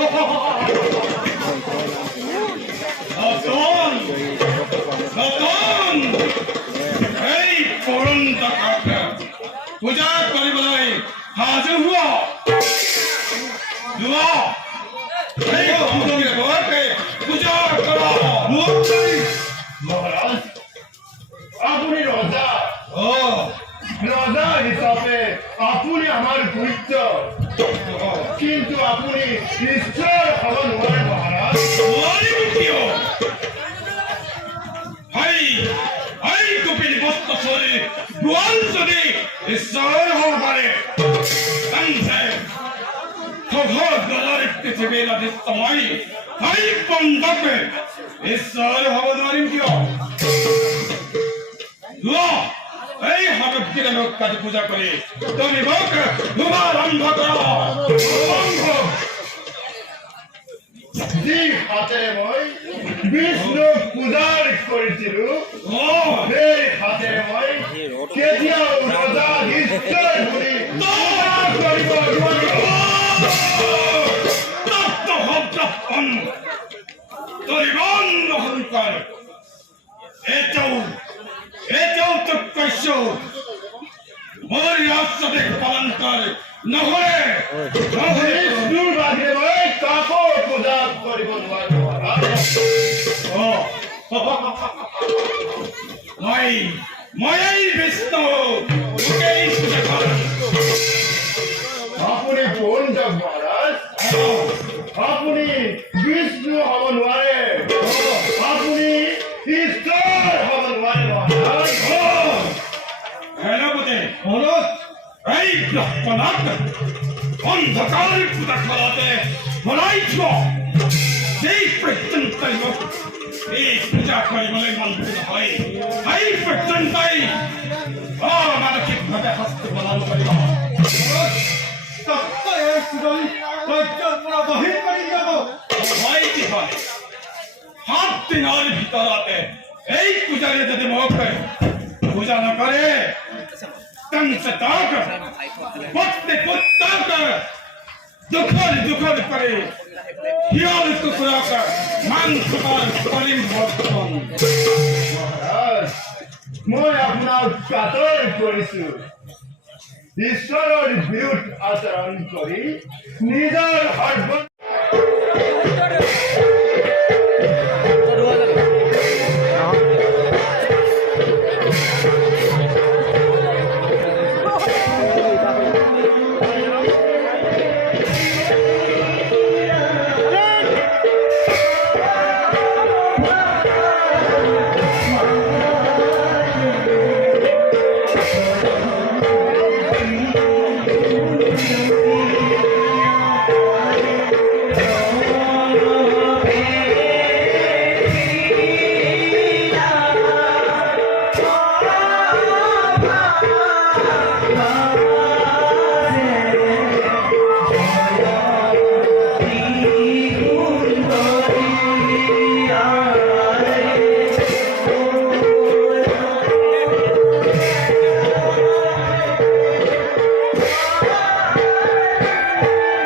Ratan! Ratan! এই পৰম টকাক পূজা কৰিবলৈ সাজু হোৱা যোৱা এই ভগৱানকে পূজা কৰা মহারাজ আপনি রজা অ' রজা হিসাবে আপনি আমার পুত্র কিন্তু আপনি ঈশ্বর হব নোৱাৰে মহারাজ নোৱাৰিব কিয় হাই কপিল বস্ত চৰি গোৱাল যদি ঈশ্বৰ হ'ব পাৰে তেন্তে ভগৱানৰ পৃথিৱীৰ অধিষ্ঠময় হাই পণ্ডকে ঈশ্বৰ হ'ব নোৱাৰিম কিয় যোৱা এই হাতকিৰে লোক কাজ পূজা কৰি তুমি মোক ধুমা আৰম্ভ কৰা যি হাতে মই বিষ্ণুক পূজাৰ কৰিছিলো সেই হাতে মই কেতিয়াও ৰজা ঈশ্বৰ বুলি পূজা কৰিব অহংকার এটাও তো কৈছ মোৰ ৰাষ্ট্ৰদেশ পালন কৰ নহলে বিষ্ণুৰ বাহিৰে মই কাকো পূজা কৰিব নোৱাৰো মহাৰাজ মই এই বিষ্ণু মোকেই পূজা কৰ আপুনি কোন মহাৰাজ আপুনি বিষ্ণু হব নোৱাৰে আপুনি ঈশ্বৰ হব নোৱাৰে মহাৰাজ হেলবতে এই ব্ৰহ্মনাথ অন্ধকাৰ পূজা কৰাতে ভৰাই থোৱা সেই পৰ্যন্তই মোক এই পূজা কৰিবলৈ মন্ত্ৰ নহয় এই পৰ্যন্তই মানসিকভাৱে শাস্তি প্ৰদান কৰিব সাত দিনৰ ভিতৰতে এই পূজাৰী যদি মোক পূজা নকৰে তেন্তে তাক পত্নী পুত্ৰক দুখৰ কৰি শিয়াল কুকুৰাক মাংস কৰিম বৰ্তমান মহাৰাজ মই আপোনাক কাতৰ কৰিছো ঈশ্বৰৰ বিৰুদ্ধ আচৰণ কৰি নিজৰ সৰ্ব